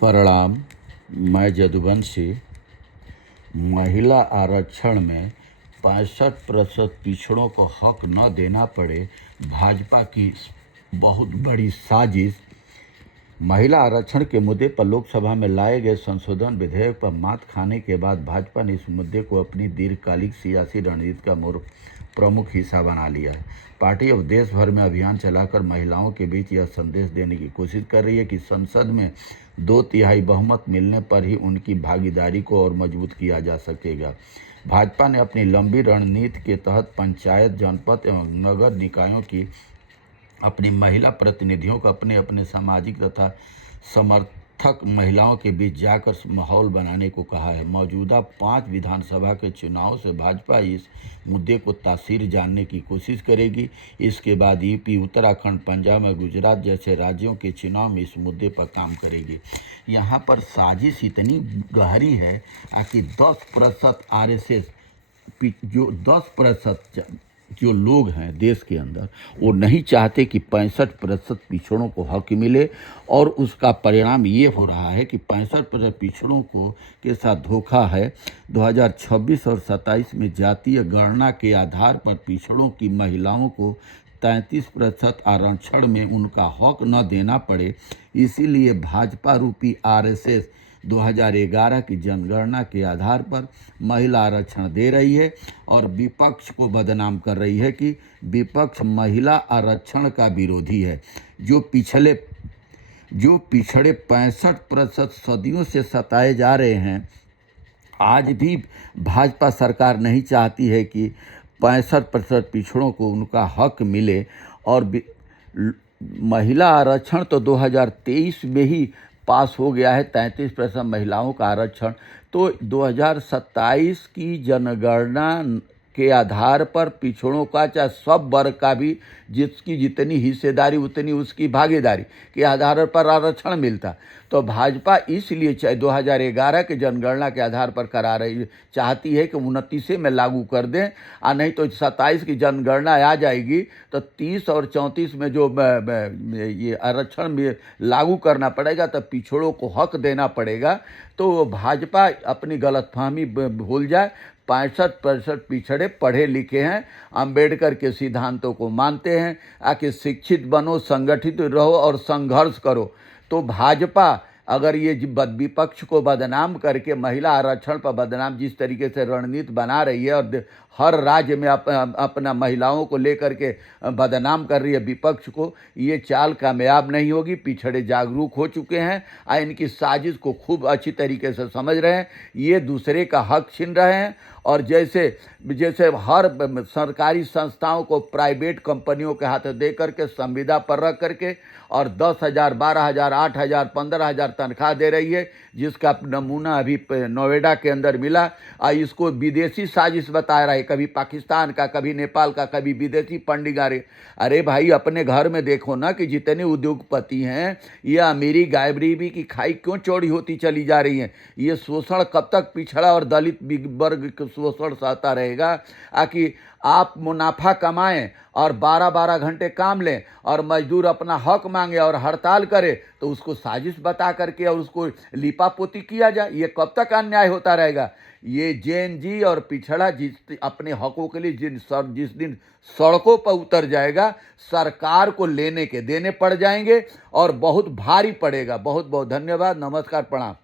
प्रणाम। मैं जदुवंशी। महिला आरक्षण में 65% पिछड़ों को हक न देना पड़े, भाजपा की बहुत बड़ी साजिश। महिला आरक्षण के मुद्दे पर लोकसभा में लाए गए संशोधन विधेयक पर मात खाने के बाद भाजपा ने इस मुद्दे को अपनी दीर्घकालिक सियासी रणनीति का प्रमुख हिस्सा बना लिया है। पार्टी अब देश भर में अभियान चलाकर महिलाओं के बीच यह संदेश देने की कोशिश कर रही है कि संसद में 2/3 बहुमत मिलने पर ही उनकी भागीदारी को और मजबूत किया जा सकेगा। भाजपा ने अपनी लंबी रणनीति के तहत पंचायत, जनपद एवं नगर निकायों की अपनी महिला प्रतिनिधियों को अपने अपने सामाजिक तथा समर्थक महिलाओं के बीच जाकर माहौल बनाने को कहा है। मौजूदा 5 विधानसभा के चुनाव से भाजपा इस मुद्दे को तासीर जानने की कोशिश करेगी। इसके बाद यूपी, उत्तराखंड, पंजाब और गुजरात जैसे राज्यों के चुनाव में इस मुद्दे पर काम करेगी। यहाँ पर साजिश इतनी गहरी है कि 10% RSS जो 10% जो लोग हैं देश के अंदर, वो नहीं चाहते कि 65% पिछड़ों को हक मिले, और उसका परिणाम ये हो रहा है कि 65% पिछड़ों को के साथ धोखा है। 2026 और 27 में जातीय गणना के आधार पर पिछड़ों की महिलाओं को 33% आरक्षण में उनका हक न देना पड़े, इसीलिए भाजपा रूपी RSS 2011 की जनगणना के आधार पर महिला आरक्षण दे रही है और विपक्ष को बदनाम कर रही है कि विपक्ष महिला आरक्षण का विरोधी है। जो पिछड़े 65% सदियों से सताए जा रहे हैं, आज भी भाजपा सरकार नहीं चाहती है कि 65% पिछड़ों को उनका हक मिले। और महिला आरक्षण तो 2023 में ही पास हो गया है, 33% महिलाओं का आरक्षण। तो 2027 की जनगणना के आधार पर पिछड़ों का, चाहे सब वर्ग का भी, जिसकी जितनी हिस्सेदारी उतनी उसकी भागीदारी के आधार पर आरक्षण मिलता। तो भाजपा इसलिए चाहे 2011 के जनगणना के आधार पर करा रही चाहती है कि 29 में लागू कर दें, और नहीं तो 27 की जनगणना आ जाएगी तो 30 और 34 में जो ये आरक्षण में लागू करना पड़ेगा, तब पिछड़ों को हक देना पड़ेगा। तो भाजपा अपनी गलतफहमी भूल जाए। 65% पिछड़े पढ़े लिखे हैं, अंबेडकर के सिद्धांतों को मानते हैं, आके शिक्षित बनो, संगठित रहो और संघर्ष करो। तो भाजपा अगर ये विपक्ष को बदनाम करके महिला आरक्षण पर बदनाम जिस तरीके से रणनीति बना रही है और हर राज्य में अपना महिलाओं को लेकर के बदनाम कर रही है विपक्ष को, ये चाल कामयाब नहीं होगी। पिछड़े जागरूक हो चुके हैं और इनकी साजिश को खूब अच्छी तरीके से समझ रहे हैं। ये दूसरे का हक छीन रहे हैं, और जैसे हर सरकारी संस्थाओं को प्राइवेट कंपनियों के हाथ दे करके संविदा पर रख करके और 10,000, 12,000, 8,000, 15,000 तनख्वाह दे रही है, जिसका नमूना अभी नोएडा के अंदर मिला। इसको विदेशी साजिश बता रहा है, कभी पाकिस्तान का, कभी नेपाल का, कभी विदेशी फंडिंग। अरे भाई, अपने घर में देखो ना कि जितने उद्योगपति हैं, ये अमीरी गरीबी की खाई क्यों चौड़ी होती चली जा रही है। ये शोषण कब तक पिछड़ा और दलित वर्ग शोषण सहता रहेगा? कि आप मुनाफा कमाएं और 12-12 घंटे काम लें और मजदूर अपना हक मांगे और हड़ताल करे, तो उसको साजिश बता करके और उसको लिपापोती किया जाए। ये कब तक अन्याय होता रहेगा? ये जेन जी और पिछड़ा जिस अपने हकों के लिए जिस दिन सड़कों पर उतर जाएगा, सरकार को लेने के देने पड़ जाएंगे और बहुत भारी पड़ेगा। बहुत बहुत धन्यवाद। नमस्कार, प्रणाम।